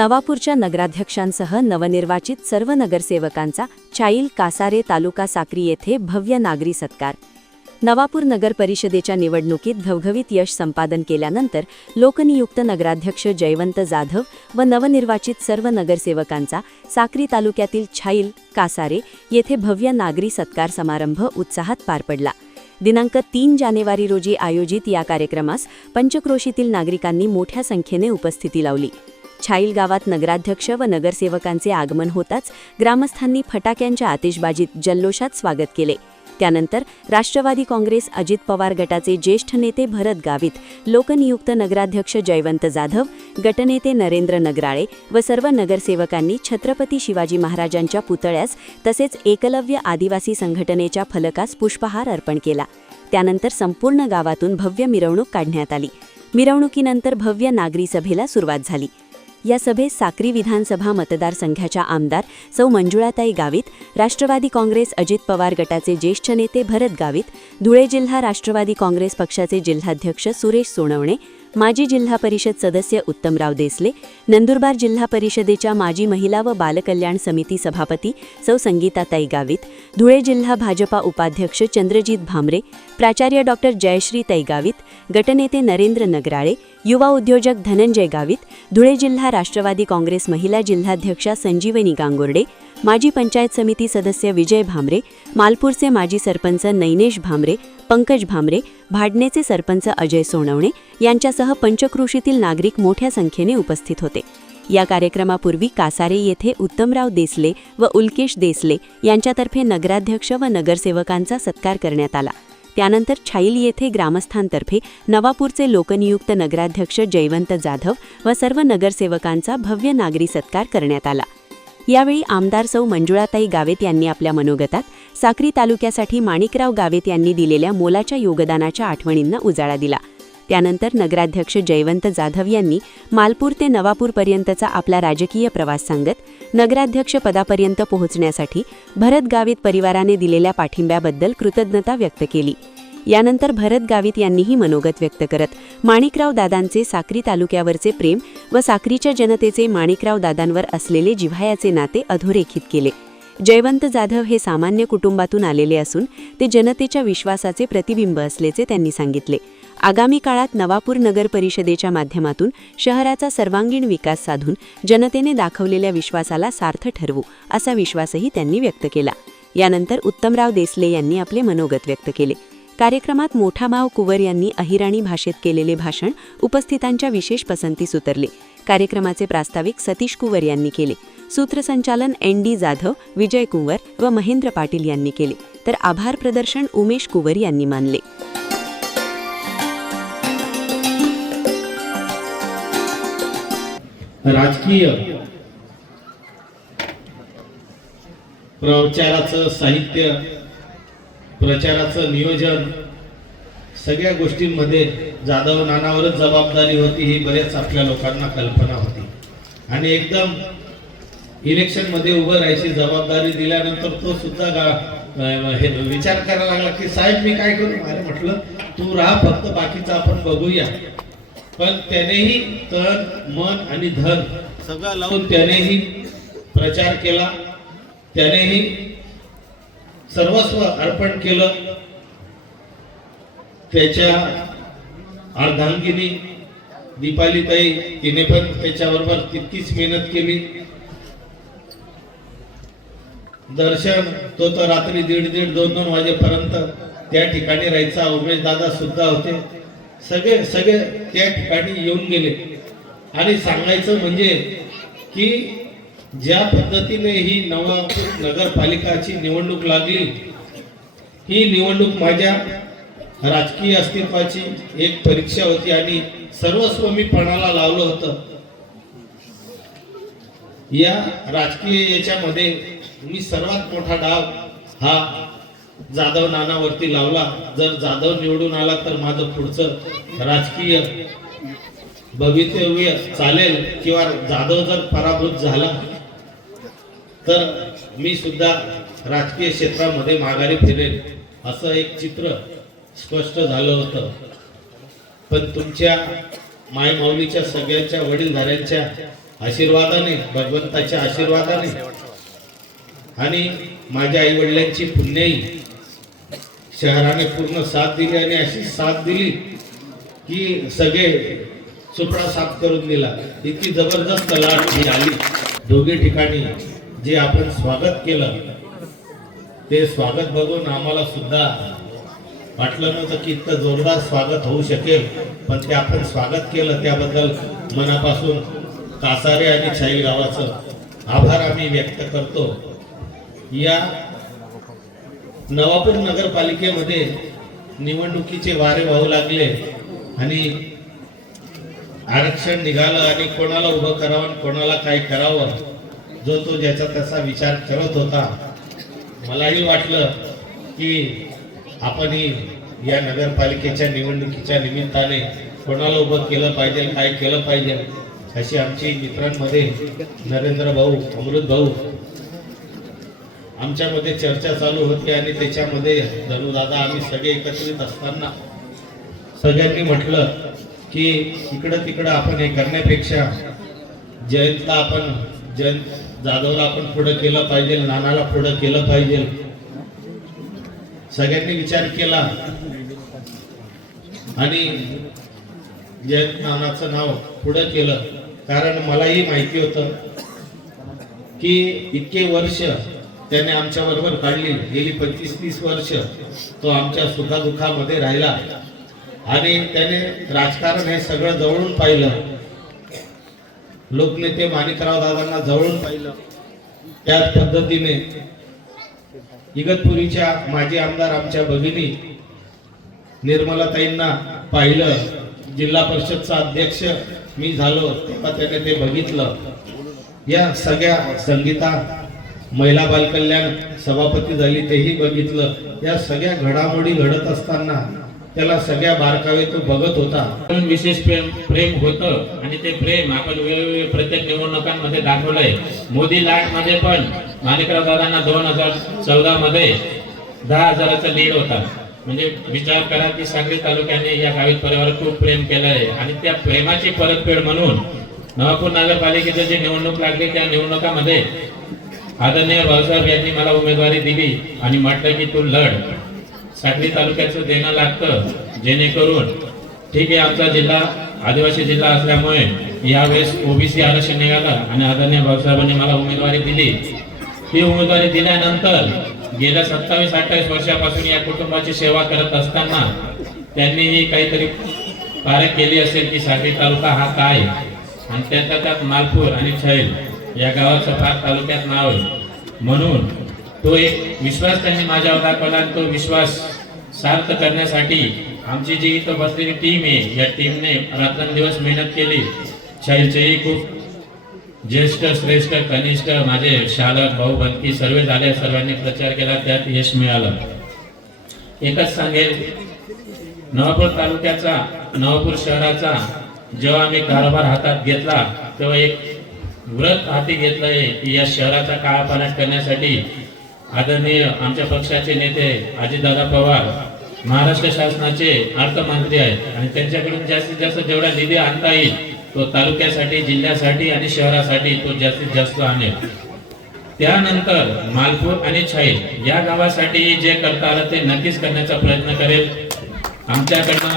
नवापूरच्या नगराध्यक्षांसह नवनिर्वाचित सर्व नगरसेवकांचा चाईल कासारे तालुका साक्री येथे भव्य नागरी सत्कार। नवापूर नगर परिषदेच्या निवडणुकीत घवघवीत यश संपादन केल्यानंतर लोकनियुक्त नगराध्यक्ष जयवंत जाधव व नवनिर्वाचित सर्व नगरसेवकांचा साक्री तालुक्यातील चाईल कासारे येथे भव्य नागरी सत्कार समारंभ उत्साहात पार पडला। दिनांक 3 जानेवारी रोजी आयोजित या कार्यक्रमास पंचक्रोशीतील नागरिकांनी मोठ्या संख्येने उपस्थिती लावली। चाईल गावात नगराध्यक्ष व नगरसेवकांचे आगमन होताच ग्रामस्थांनी फटाक्यांच्या आतिषबाजीत जल्लोषात स्वागत केले। त्यानंतर राष्ट्रवादी काँग्रेस अजित पवार गटाचे ज्येष्ठ नेते भरत गावित, लोकनियुक्त नगराध्यक्ष जयवंत जाधव, गटनेते नरेंद्र नगराळे व सर्व नगरसेवकांनी छत्रपती शिवाजी महाराजांच्या पुतळ्यास तसेच एकलव्य आदिवासी संघटनेच्या फलकास पुष्पहार अर्पण केला। त्यानंतर संपूर्ण गावातून भव्य मिरवणूक काढण्यात आली। मिरवणुकीनंतर भव्य नागरी सभेला सुरुवात झाली। या सभेस साक्री विधानसभा मतदारसंघाच्या आमदार सौ मंजुळाताई गावित, राष्ट्रवादी काँग्रेस अजित पवार गटाचे ज्येष्ठ नेते भरत गावित, धुळे जिल्हा राष्ट्रवादी काँग्रेस पक्षाचे जिल्हाध्यक्ष सुरेश सोनवणे, माजी जिल्हा परिषद सदस्य उत्तमराव देसले, नंदुरबार जिल्हा परिषदेच्या माजी महिला व बालकल्याण समिती सभापती सौ संगीताताई गावित, धुळे जिल्हा भाजपा उपाध्यक्ष चंद्रजीत भामरे, प्राचार्य डॉक्टर जयश्रीताई गावित, गटनेते नरेंद्र नगराळे, युवा उद्योजक धनंजय गावित, धुळे जिल्हा राष्ट्रवादी काँग्रेस महिला जिल्हाध्यक्षा संजीवनी गांगोर्डे, माजी पंचायत समिती सदस्य विजय भामरे, मालपूरचे माजी सरपंच नैनेश भामरे, पंकज भामरे, भाडनेचे सरपंच अजय सोनवणे यांच्यासह पंचक्रोशीतील नागरिक मोठ्या संख्येने उपस्थित होते। या कार्यक्रमापूर्वी कासारे येथे उत्तमराव देसले व उल्केश देसले यांच्यातर्फे नगराध्यक्ष व नगरसेवकांचा सत्कार करण्यात आला। त्यानंतर चाईल येथे ग्रामस्थांतर्फे नवापूरचे लोकनियुक्त नगराध्यक्ष जयवंत जाधव व सर्व नगरसेवकांचा भव्य नागरी सत्कार करण्यात आला। यावेळी आमदार सौ मंजुळाताई गावित यांनी आपल्या मनोगतात साक्री तालुक्यासाठी माणिकराव गावित यांनी दिलेल्या मोलाच्या योगदानाच्या आठवणींना उजाळा दिला। त्यानंतर नगराध्यक्ष जयवंत जाधव यांनी मालपूर ते नवापूरपर्यंतचा आपला राजकीय प्रवास सांगत नगराध्यक्ष पदापर्यंत पोहोचण्यासाठी भरत गावित परिवाराने दिलेल्या पाठिंब्याबद्दल कृतज्ञता व्यक्त केली। यानंतर भरत गावित यांनीही मनोगत व्यक्त करत माणिकराव दादांचे साक्री तालुक्यावरचे प्रेम व साक्रीच्या जनतेचे माणिकराव दादांवर असलेले जिव्हाळ्याचे नाते अधोरेखित केले। जयवंत जाधव हे सामान्य कुटुंबातून आलेले असून ते जनतेच्या विश्वासाचे प्रतिबिंब असल्याचे त्यांनी सांगितले। आगामी काळात नवापूर नगर परिषदेच्या माध्यमातून शहराचा सर्वांगीण विकास साधून जनतेने दाखवलेल्या विश्वासाला सार्थ ठरवू असा विश्वासही त्यांनी व्यक्त केला। यानंतर उत्तमराव देसले यांनी आपले मनोगत व्यक्त केले। कार्यक्रमात मोठा माव कुवर यांनी अहिराणी भाषेत केलेले भाषण उपस्थितांच्या विशेष पसंतीस उतरले। कार्यक्रमाचे प्रास्ताविक सतीश कुवर यांनी केले। सूत्रसंचालन ND जाधव, विजय कुंवर व महेंद्र पाटील यांनी केले, तर आभार प्रदर्शन उमेश कुवर यांनी मानले। राजकीय प्रचाराचं साहित्य, प्रचाराचं नियोजन, सगळ्या गोष्टींमध्ये जाधव नानावरच जबाबदारी होती ही बरेच आपल्या लोकांना कल्पना होती। आणि एकदम इलेक्शन मध्ये उभं राहायची जबाबदारी दिल्यानंतर तो सुद्धा विचार करायला लागला की साहेब मी काय करू। अरे म्हटलं तू राहा, फक्त बाकीचं आपण बघूया। पण त्यानेही तन मन आणि धन सगळं लावून त्यानेही प्रचार केला, त्यानेही सर्वस्व अर्पण केलं। त्याच्या अर्धांगिनी दीपालीताई तिने पण त्याच्याबरोबर तितकीच मेहनत केली। दर्शन तो तर रात्री 1:30-2 वाजेपर्यंत त्या ठिकाणी राहायचा। उमेश दादा सुद्धा होते, सगळे त्या ठिकाणी येऊन गेले। आणि सांगायचं म्हणजे की ज्या पद्धतीने ही नवापूर नगरपालिकाची निवडणूक लागली, ही निवडणूक माझ्या राजकीय अस्तित्वाची एक परीक्षा होती आणि सर्वस्व मी पणाला लावलं होतं। या राजकीय याच्यामध्ये मी सर्वात मोठा डाव हा जाधव नानावरती लावला। जर जाधव निवडून आला तर माझं पुढचं राजकीय भवितव्य चालेल, किंवा जाधव जर पराभूत झाला तर मी सुद्धा राजकीय क्षेत्रामध्ये माघारी फिरेल असं एक चित्र स्पष्ट झालं होतं। पण तुमच्या मायमाऊलीच्या सगळ्यांच्या वडीलधाऱ्यांच्या आशीर्वादाने, भगवंताच्या आशीर्वादाने आणि माझ्या आई वडिलांची पुण्याई शहराने पूर्ण साथ दिली आणि अशी साथ दिली की सगळे सुपडा साफ करून दिला. इतकी जबरदस्त लाट ही आली. दोघे ठिकाणी जे आपण स्वागत केलं ते स्वागत बघून आम्हाला सुद्धा वाटलं नव्हतं की इतकं जोरदार स्वागत होऊ शकेल, पण ते आपण स्वागत केलं त्याबद्दल मनापासून कासारे आणि छाईल गावाचं आभार आम्ही व्यक्त करतो. या नवापूर नगरपालिकेमध्ये निवडणुकीचे वारे वाहू लागले आणि आरक्षण निघालं आणि कोणाला उभं करावं आणि कोणाला काय करावं, जो तो ज्याचा त्याचा विचार करत होता. मलाही वाटलं की आपणही या नगरपालिकेच्या निवडणुकीच्या निमित्ताने कोणाला उभं केलं पाहिजे, काय केलं पाहिजे, अशी आमची मित्रांमध्ये नरेंद्र भाऊ, अमृत भाऊ आमच्यामध्ये चर्चा चालू होती आणि त्याच्यामध्ये धनुदादा आम्ही सगळे एकत्रित असताना सगळ्यांनी म्हटलं की इकडं तिकडं आपण हे करण्यापेक्षा जयंत जाधवला आपण पुढे केलं पाहिजे, नानाला पुढे केलं पाहिजे. सगळ्यांनी विचार केला आणि जयंत नानाचं नाव पुढे केलं. कारण मलाही माहिती होतं की इतके वर्ष त्याने आमच्या बरोबर काढली, गेली 25-30 वर्ष तो आमच्या सुखादुखामध्ये राहिला आणि त्याने राजकारण हे सगळं जवळून पाहिलं. लोकनेते माणिकराव दादांना जवळून पाहिलं. त्याच पद्धतीने इगतपुरीच्या माजी आमदार आमच्या भगिनी निर्मलाताईंना पाहिलं. जिल्हा परिषदचा अध्यक्ष मी झालो तेव्हा त्याने ते बघितलं. या सगळ्या संगीता महिला बालकल्याण सभापती झाली तेही बघितलं. या सगळ्या घडामोडी घडत असताना त्याला सगळ्या बारकावे तो बघत होता. पण विशेष प्रेम होतं आणि ते प्रेम आपण वेगवेगळे प्रत्येक निवडणुकांमध्ये दाखवलंय. मोदी लाट मध्ये पण माणिकराव दादांना 2014 मध्ये 10,000चा लीड होता. म्हणजे विचार करा की साक्री तालुक्याने या गावित परिवारावर खूप प्रेम केलं आहे आणि त्या प्रेमाची परतफेड म्हणून नवापूर नगरपालिकेची जी निवडणूक लागली त्या निवडणुकामध्ये आदरणीय भाऊसाहेब यांनी मला उमेदवारी दिली आणि म्हटलं की तू लढ, साक्री तालुक्याचं देणं लागतं, जेणेकरून ठीक आहे आमचा जिल्हा आदिवासी जिल्हा असल्यामुळे यावेळेस ओबीसी आरक्षण निघालं आणि आदरणीय भाऊसाहेबांनी मला उमेदवारी दिली. ही उमेदवारी दिल्यानंतर गेल्या 27-28 वर्षापासून या कुटुंबाची सेवा करत असताना त्यांनीही काहीतरी कार्य केली असेल की साक्री तालुका हा काय, आणि त्यात मालपूर आणि छैल या गावाचं फार तालुक्यात नाव आहे. म्हणून तो एक विश्वास त्यांनी माझ्यावर दाखवला आणि तो विश्वास सार्थ करण्यासाठी आमची जी इथं बसलेली टीम आहे या टीमने रात्रंदिवस मेहनत केली. छैलचेही खूप ज्येष्ठ श्रेष्ठ कनिष्ठ माझे शालक भाऊ बंदकी सर्व झाले, सर्वांनी प्रचार केला, त्यात यश मिळालं. एकच सांगेल, नवापूर तालुक्याचा नवापूर शहराचा जेव्हा आम्ही कारभार हातात घेतला तेव्हा एक व्रत हाती घेतलंय की या शहराचा कायापालट करण्यासाठी आदरणीय आमच्या पक्षाचे नेते अजितदादा पवार महाराष्ट्र शासनाचे अर्थमंत्री आहेत आणि त्यांच्याकडून जास्तीत जास्त जेवढा निधी आणता येईल तो तालुक्यासाठी, जिल्ह्यासाठी आणि शहरासाठी तो जास्तीत जास्त आणेल. त्यानंतर मालपूर आणि छैल या गावासाठी जे करता आलं ते नक्कीच करण्याचा प्रयत्न करेल. आमच्याकडनं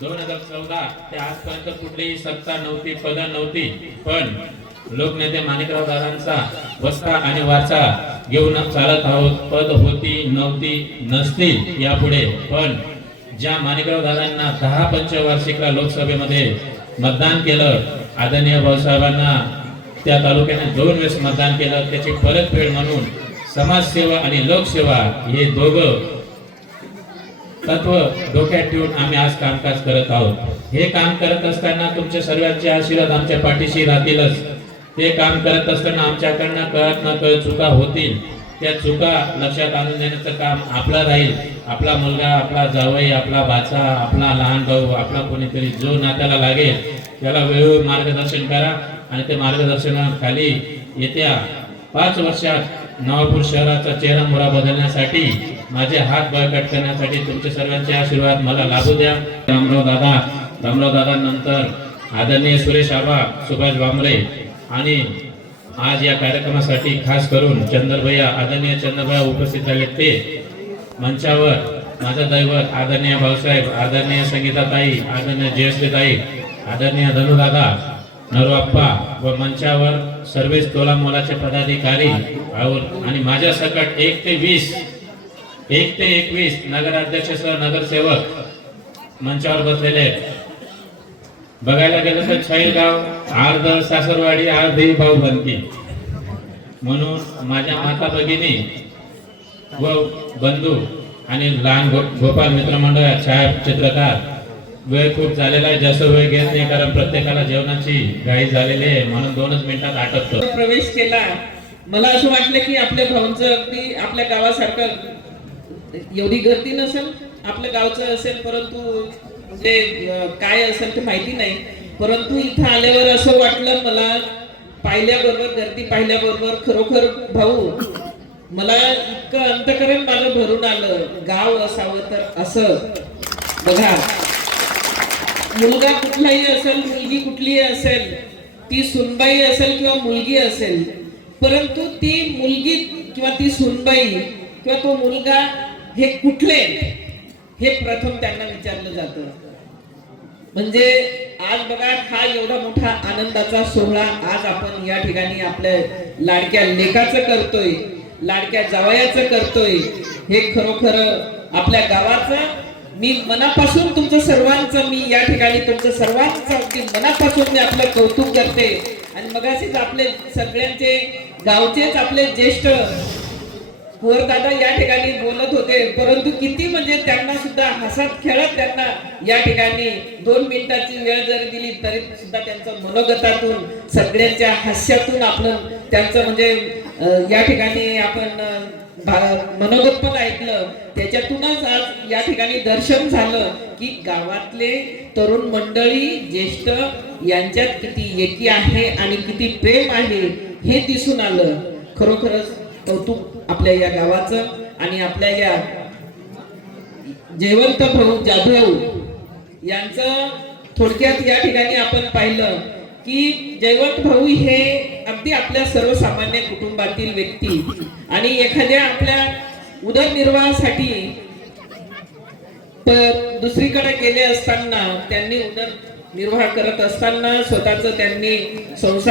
2014 ते आजपर्यंत कुठलीही सत्ता नव्हती, पद नव्हती, पण लोकनेते माणिकराव दादांचा वस्ता आणि वारसा घेऊन चालत आहोत. पद होती, नव्हती, नसतील यापुढे, पण ज्या माणिकराव दादांना 10 पंचवार्षिकला लोकसभेमध्ये मतदान केलं, आदरणीय भाऊसाहेबांना त्या तालुक्याने 2 वेळेस मतदान केलं, त्याची परतफेड म्हणून समाजसेवा आणि लोकसेवा हे दोघं तत्व डोक्यात ठेवून आम्ही आज कामकाज करत आहोत. हे काम करत असताना तुमच्या सर्वांचे आशीर्वाद आमच्या पाठीशी राहतीलच. ते काम करत असताना आमच्याकडनं कळत न कळत चुका होतील, त्या चुका लक्षात आणून देण्याचं काम आपलं राहील. आपला मुलगा, आपला जावई, आपला भाचा, आपला लहान भाऊ, आपला कोणीतरी जो नात्याला लागेल त्याला वेळोवेळी मार्गदर्शन करा आणि ते मार्गदर्शनाखाली येत्या 5 वर्षात नवापूर शहराचा चेहरा मोहरा बदलण्यासाठी, माझे हात बळकट करण्यासाठी तुमचे सर्वांचे आशीर्वाद मला लाभू द्या. रामराव दादा नंतर आदरणीय सुरेश आबा, सुभाष भामरे आणि आज या कार्यक्रमासाठी खास करून चंद्रभैया, आदरणीय चंद्रभैया उपस्थित झाले, ते मंचावर माझा दैवत आदरणीय भाऊसाहेब, आदरणीय संगीताताई, आदरणीय जयश्रीताई, आदरणीय धनुदादा, नरवाप्पा व मंचावर सर्वेच तोला मोलाचे पदाधिकारी आणि माझ्या सकट 1 ते 21 नगराध्यक्षसह नगरसेवक मंचावर बसलेले आहेत. बघायला गेलं तर छैलगाव अर्ध सासरवाडी अर्धी भाऊबंदी म्हणून माझ्या माता भगिनी व बंधू आणि लहान गोपाल मित्रमंडळ, छायाचित्रकार, वेळ खूप झालेला आहे, जास्त वेळ घेत नाही कारण प्रत्येकाला जेवणाची घाई झालेली आहे, म्हणून 2च मिनिटात आटपतो. प्रवेश केला. मला असं वाटलं की आपल्या भाऊंचं अगदी आपल्या गावासारखं एवढी गर्दी नसेल, आपल्या गावचं असेल, परंतु म्हणजे काय असेल ते माहिती नाही. परंतु इथं आल्यावर असं वाटलं, मला पाहिल्याबरोबर, गर्दी पाहिल्याबरोबर खरोखर भाऊ, मला इतकं अंतकरण माझं भरून आलं. गाव असावं तर असं. बघा, मुलगा कुठलाही असेल, मुलगी कुठलीही असेल, ती सुनबाई असेल किंवा मुलगी असेल, परंतु ती मुलगी किंवा ती सुनबाई किंवा तो मुलगा हे कुठले, हे प्रथम त्यांना विचारलं जातं. म्हणजे आज बघा, हा एवढा मोठा आनंदाचा सोहळा आज आपण या ठिकाणी आपल्या लाडक्या लेकाचं करतोय, लाडक्या जावयाचं करतोय. हे खरोखर आपल्या गावाचं, मी मनापासून तुमचं सर्वांचं, मी या ठिकाणी तुमचं सर्वांचं अगदी मनापासून मी आपलं कौतुक करते. आणि मगाशीच आपले सगळ्यांचे गावचेच आपले ज्येष्ठ दादा या ठिकाणी बोलत होते, परंतु किती म्हणजे त्यांना सुद्धा हसत खेळत त्यांना या ठिकाणी 2 मिनिटाची वेळ जरी दिली तरी सुद्धा त्यांचं मनोगतातून, सगळ्यांच्या हास्यातून आपण त्यांचं म्हणजे या ठिकाणी आपण मनोगत पण ऐकलं. त्याच्यातूनच आज या ठिकाणी दर्शन झालं की गावातले तरुण मंडळी, ज्येष्ठ यांच्यात किती एकी आहे आणि किती प्रेम आहे हे दिसून आलं. खरोखरच कौतुक आपल्या या गावाचं. आणि आपल्या या जयवंत भाऊ जाधव यांचं थोडक्यात या ठिकाणी आपण पाहिलं की जयवंत भाऊ हे अगदी आपल्या सर्वसामान्य कुटुंबातील व्यक्ती आणि एखाद्या आपल्या उदरनिर्वाहासाठी दुसरीकडे गेले असताना, त्यांनी उदरनिर्वाह करत असताना स्वतःच त्यांनी संसार